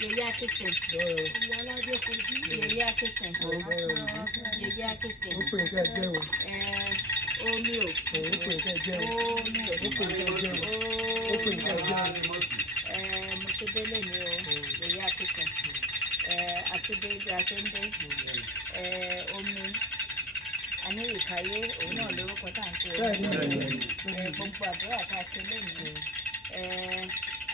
Yeye Akinsin. Yeye Akinsin. Yeye Akinsin. Omi o. Mo ti délé mi o. Yeye Akinsin. Àti dé bí a ṣe ń dé. Omi. Àní ìkàyé òun náà lórúkọ tá à ń pè é. Gbogbo àdúrà tá a ṣe lónìí.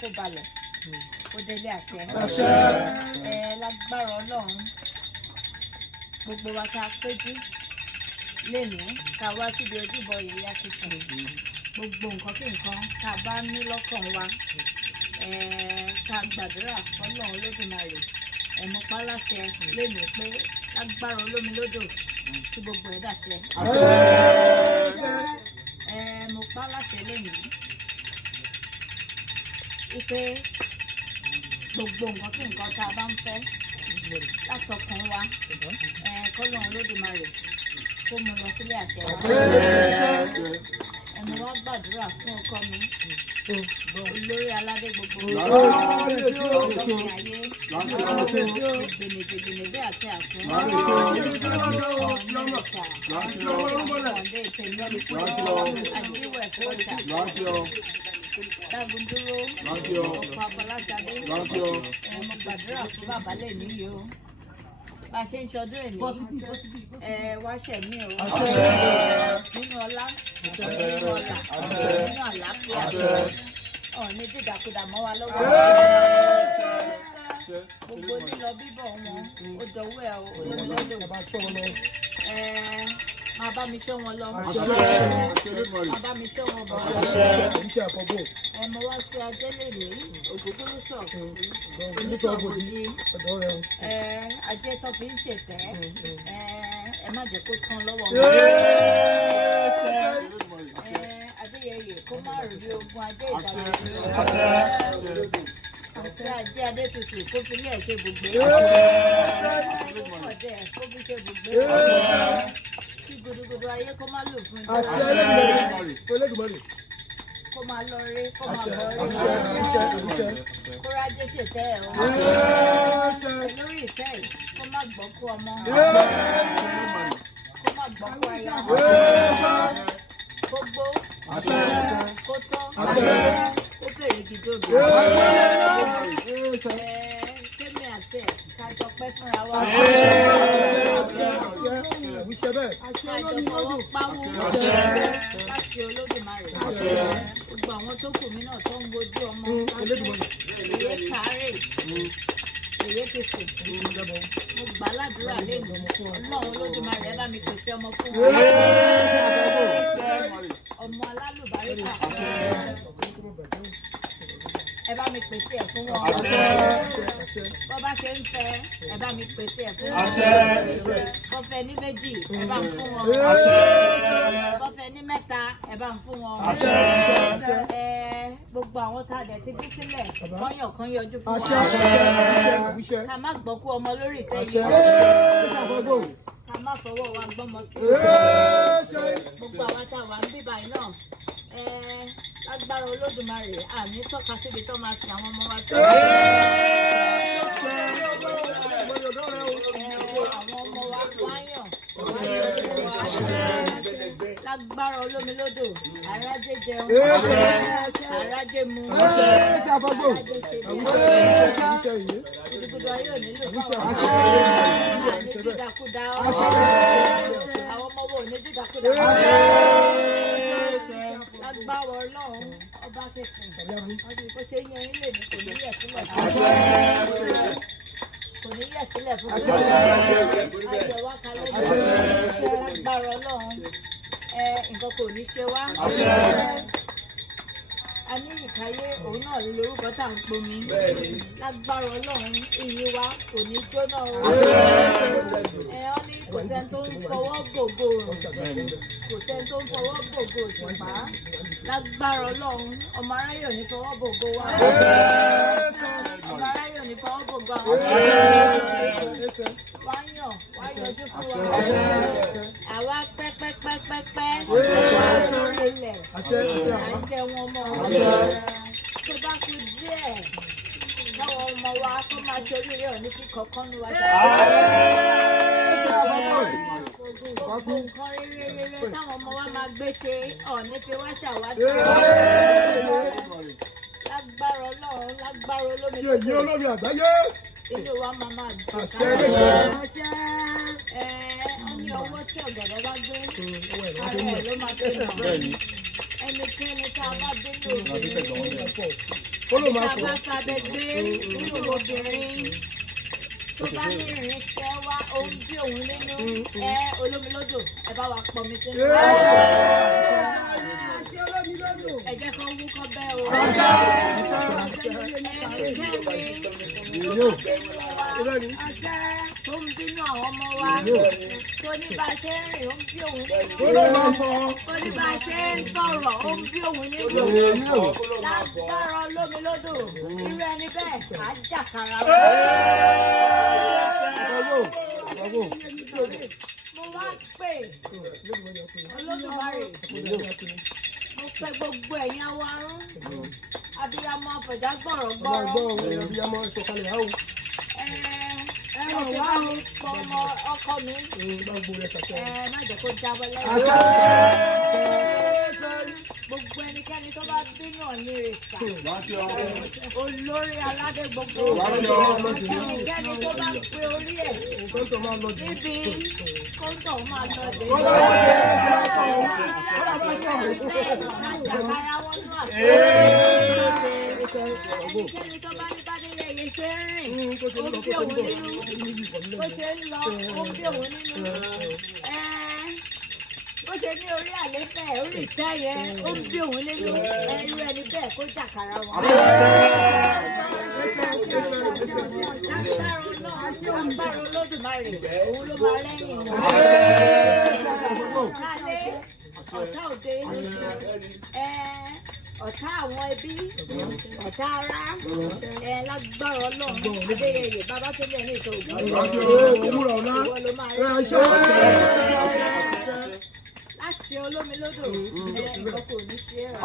Kó balẹ̀. Ó délé àṣẹ. Lágbára Ọlọ́run gbogbo wa tá a péjú lénìí ká wá síbi ojúbọ Yeye Akinsin gbogbo nǹkan kí nǹkan tá a bá ní lọ́kàn wa ká gbàdúrà Ọlọ́run Olódùmarè mo pa láṣẹ lénìí pé lágbára olómi lódò tí gbogbo ẹ̀ dàṣẹ. Mo pa láṣẹ lénìí wípé gbogbo nǹkan kí nǹkan tá a bá ń fẹ́ látọkàn wa k'Ọlọ́run Olódùmarè kó mú lọ sílé àṣẹ wa. Ẹni wá gbàdúrà fún ọkọ mi olórí aládé gbogbo ọlọ́run ayé gbènègbènègbè àti àfún ọ̀ndẹ́ ìtẹ̀lẹ́ àdíwẹ̀ fọ́ọ̀tà dágundúró ọ̀pọ̀ Afolasade mo gbàdúrà fún bàbá lè níyì o bá a ṣe ń ṣọdún èní wá ṣẹ̀mí o nínú ọlá nínú ọlà nínú àlàáfíà ní dídàkudà mọ́ wa lọ́wọ́ gbogbo lílọ bíbọ̀ wọn ó dọ̀wọ́ ẹ̀ olómìnira máa bá mi ṣọ́ wọn lọ máa bá mi ṣọ́ wọn bọ̀ mo wá sí Adeyeye Ògúngúrúsọ oníṣọ́gbòdì ajé tó fi ń ṣètẹ́ má jẹ́ kó tán lọ́wọ́ wọn. Adeyeye kó má rí bí ogun ajé ìbàdàn àti ajé adé tutù kó fi ilé ẹ̀ ṣe gbogbo ọdẹ kó fi ṣe gbogbo kí gudugudu ayé kó má lò fún ìjọba kó máa lọ rí kó máa bọ̀ rí kó rájé ṣètẹ́ ẹ̀ lórí ìfẹ́ yìí kó má gbọ́ kú ọmọ kó má gbọ́ kú aya kó gbó kó tọ́ kó fèrè gidi òbí kémi àti ẹ̀ kájọ pẹ́ fúnra wa kájọ fọwọ́ pawó láti Olódùmarè gbogbo àwọn tó kù mí náà tó ń wojú ọmọ Yeye kárẹ̀ Yeye tètè mo gbà ládùúrà lẹ́nu Ọlọ́run Olódùmarè ẹ bá mi pèsè ọmọ fún wọn ọmọ alálùbáríkà ẹ bá mi pèsè ẹ̀ fún wọn bọ́ bá ṣe ń fẹ́ ẹ bá mi pèsè ẹ̀ fún wọn bọ́ fẹ́ ní méjì ẹ bá ń fún wọn bọ́ fẹ́ ní mẹ́ta ẹ bá ń fún wọn gbogbo àwọn tá a dẹ̀ ti bí sílẹ̀ kọ́yàn kan yọjú fún wa ká má gbọ́kú ọmọ lórí ìtẹ́ yìí ká má fọwọ́ wa gbọ́mọ sí gbogbo àwọn tá a wà ń bíbá yìí náà lágbára Olódùmarè àní tọ́ka síbi tó máa sin àwọn ọmọ wa tó àwọn ọmọ wa wáyàn lágbára olómilódò àrájé jẹun àrájé mu àrájé ṣe gudugudu ayé ò nílò fáwọn ní dídàkudà àwọn ọmọ wo ní dídàkudà lágbára Ọlọ́run ọba kẹsàn ọdún kó ṣe yan ilé mi kò ní yẹ sílẹ̀ kò ní yẹ sílẹ̀ fún mi ayọ̀ wá kalẹ̀ lágbára Ọlọ́run nǹkan kò ní ṣe wá a ní ìkáyé òun náà ní lórúkọ tá à ń pomi lágbára Ọlọ́run iyì wa kò ní jóná o ọ ní kò sẹ́ni tó ń fọwọ́ gbòògbò kò sẹ́ni tó ń fọwọ́ gbòògbò òṣùpá lágbára Ọlọ́run ọmọ aráyè ò ní fọwọ́ gbòògbò wa ọmọ aráyè ò ní fọwọ́ gbòògbò àwọn wáyàn yọjú fún wa. Àwa pẹ́pẹ́pẹ́pẹ́ lórí ilẹ̀. À ń jẹ wọn mọ́. Tó bá kú díẹ̀, káwọn ọmọ wa kó máa torí rẹ̀ ò ní kí kọ̀ọ̀kan ní wa. Gbogbo nǹkan rere táwọn ọmọ wa máa gbé ṣe ọ̀ní fi wá ṣàwátì. Lágbára Ọlọ́run, lágbára olómi àgbáyé. Inú wa máa dùn. Ní ọwọ́ tí ọ̀gẹ̀dẹ̀ bá gbé, ara ẹ̀ ló máa tó nà. Ẹnikẹ́ni tá a bá dé ní obìnrin, tá a bá sábẹ́ gbé nínú obìnrin, tó bá ní ìrìnsẹ̀ wá ohun tí òun nínú olómi lódò, ẹ bá wa pọ̀ mi sínú. Ẹ jẹ́ kó wú kọ́ bẹ́ẹ̀ o. Tó ń bínú àwọn ọmọ wa, tó ní bá ṣe ń rìn ó ń bí òun nínú, tó ní bá ṣe ń sọ̀rọ̀ ó ń bí òun nínú, lágbára olómi lódò, irú ẹni bẹ́ẹ̀ á jàkàrà wọn. Mo wá pè Olódùmarè, mo fẹ́ gbogbo ẹ̀yin awarún, abiyamọ àfọ̀já gbọ̀rọ̀gbọ̀rọ̀. Ẹ̀rọ wá mi pọ̀ ọmọ ọkọ mi. Má jẹ́ kó jábọ́ lẹ́yìn. Gbogbo ẹnikẹ́ni tó bá bínú ọ̀ní rèéṣà. Olórí aládé gbogbo. Ẹnikẹ́ni tó bá pe orí ẹ̀. Níbi kóńtọ̀ máa lọ dé. Àjàkárá wọn lọ àgbẹ̀. Ẹnikẹ́ni tó bá ní Adeyeye ṣe ń rìn, ó ń bí òun nínú, ó ṣe ń lọ, ó ń bí òun nínú. Ó ṣe ní orí àléfẹ̀, orí ìtẹ́ yẹn, ó ń bí òun nínú. Irú ẹni bẹ́ẹ̀ kó jàkàrà wọn. Lágbára Olódùmarè, òun ló máa rẹ́yìn wọn. Ọ̀tá òde, ọ̀tá àwọn ẹbí, ọ̀tá ará, lágbára Ọlọ́run, Adeyeye, bàbá tó lé ní ètò ògùn. Ìwọ ló máa rẹ́yìn wọn. Láṣẹ olómi lódò, nǹkan kò ní ṣe é rà.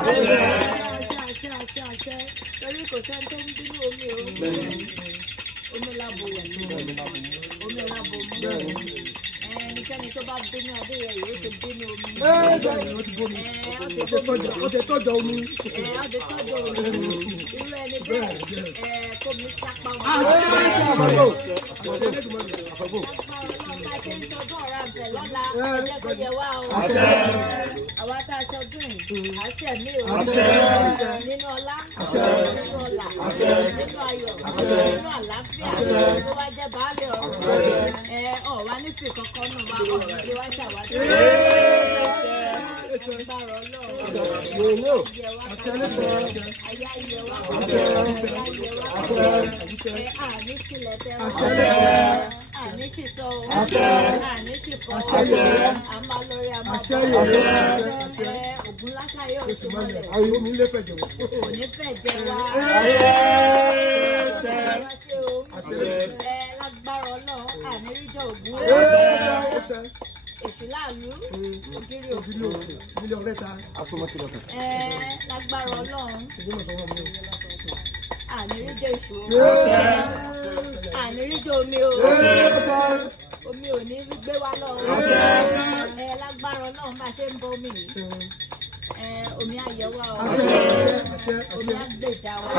Torí kò sẹ́ni tó ń bínú omi o. Omi lábo wẹ̀, omi lábo mú. Ẹnikẹ́ni tó bá bínú Adeyeye yóò ti bínú omi. Ó ti tọ́jọ omi. Irú ẹni bẹ́ẹ̀ kó mi sápá wọn. Ṣe ń ṣọdún Oranfe lọ́la, ẹjẹ́ kó yẹ wá o. Àwa tá a ṣọdún yìí, à ń ṣẹ̀mí o. Nínú ọlá, nínú ọlà, nínú ayọ̀, nínú àlàáfíà, tó wá jẹ́ baálé ọ̀rọ̀. Ọ̀wá ní fi kankan nù wá ọ̀rọ̀ tí wá ṣàwádìí. Bára Ọlọ́run, yẹ wá ayá yẹ wá, àní sílẹ̀ tẹ́ wá. Àní sì sọ o, àní sì fọ́, àmà lórí àmà bọ́. Ògùn lákàyè oṣù mọ́lẹ̀. Òní fẹ̀jẹ̀ wá. Lágbára Ọlọ́run, àní ríjọ ògùn. Èsì láàlú, ògiri ògùn. Lágbára Ọlọ́run. Àníríjọ èṣù o. Àníríjọ omi o. Omi ò ní gbé wa lọ. Lágbára Ọlọ́run bá ṣe ń bọ omi yìí. Omi àyẹ̀wò o. Omi àgbèjà wa.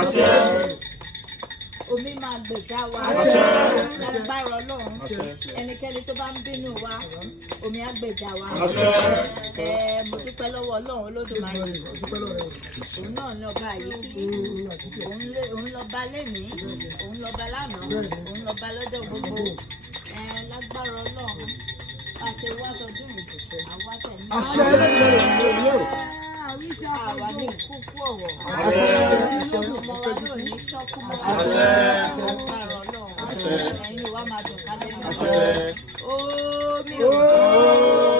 Omi máa gbèjà wa. Lágbára Ọlọ́run. Ẹnikẹ́ni tó bá ń bínú wa, omi àgbèjà wa. Mo dúpẹ́ lọ́wọ́ Ọlọ́run Olódùmarè. Òun náà ní ọba yìí. Òun lọ́ba lénìí. Òun lọ́ba lánàá. Òun lọ́ba lọ́jọ́ gbogbo. Lágbára Ọlọ́run. Bá a ṣe wá sọdún yìí, àwa tẹ̀lé. Àwa ní kúkú ọ̀wọ̀. Ọmọ wa náà ní ṣọ́kú mọ́. Lágbára Ọlọ́run. Ẹ̀yin wa máa dùn ká lẹ́nu. Omi o.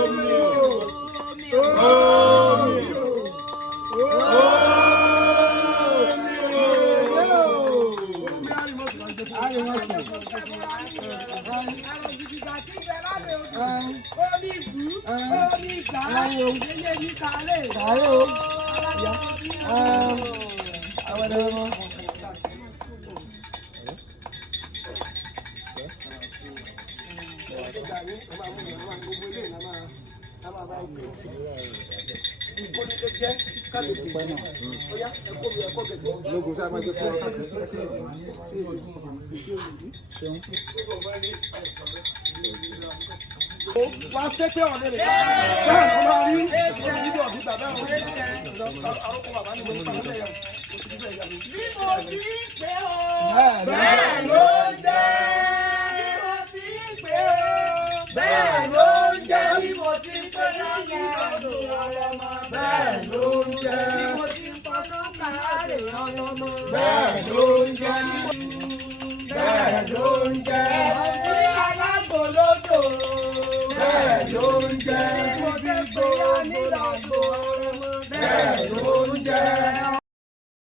Omi o. Omi o. Wá sẹ́pẹ́ ọ̀rẹ́ rẹ̀. Bẹ́ẹ̀ ló máa rí ìdílé ọ̀dí bàbá wọn. Àrùkọ bàbá ni mo ní pàdé ẹ̀yà. Bí mo ti pé o, bẹ́ẹ̀ ló ń jẹ́. Bí mo ti pé o, bẹ́ẹ̀ ló ń jẹ́. Bí mo ti pé ọdún ọlọ́mọ, bẹ́ẹ̀ ló ń jẹ́. Bí mo ti pọ́nọ́ káàdì ọlọ́mọ, bẹ́ẹ̀ ló ń jẹ́. Bẹ́ẹ̀ ló ń jẹ́. Ọdún alágbòlódò. Bẹ́ẹ̀ ló ń jẹ́. Mo ti gbé yá nílò ọ̀gbọ̀n. Bẹ́ẹ̀ ló ń jẹ́.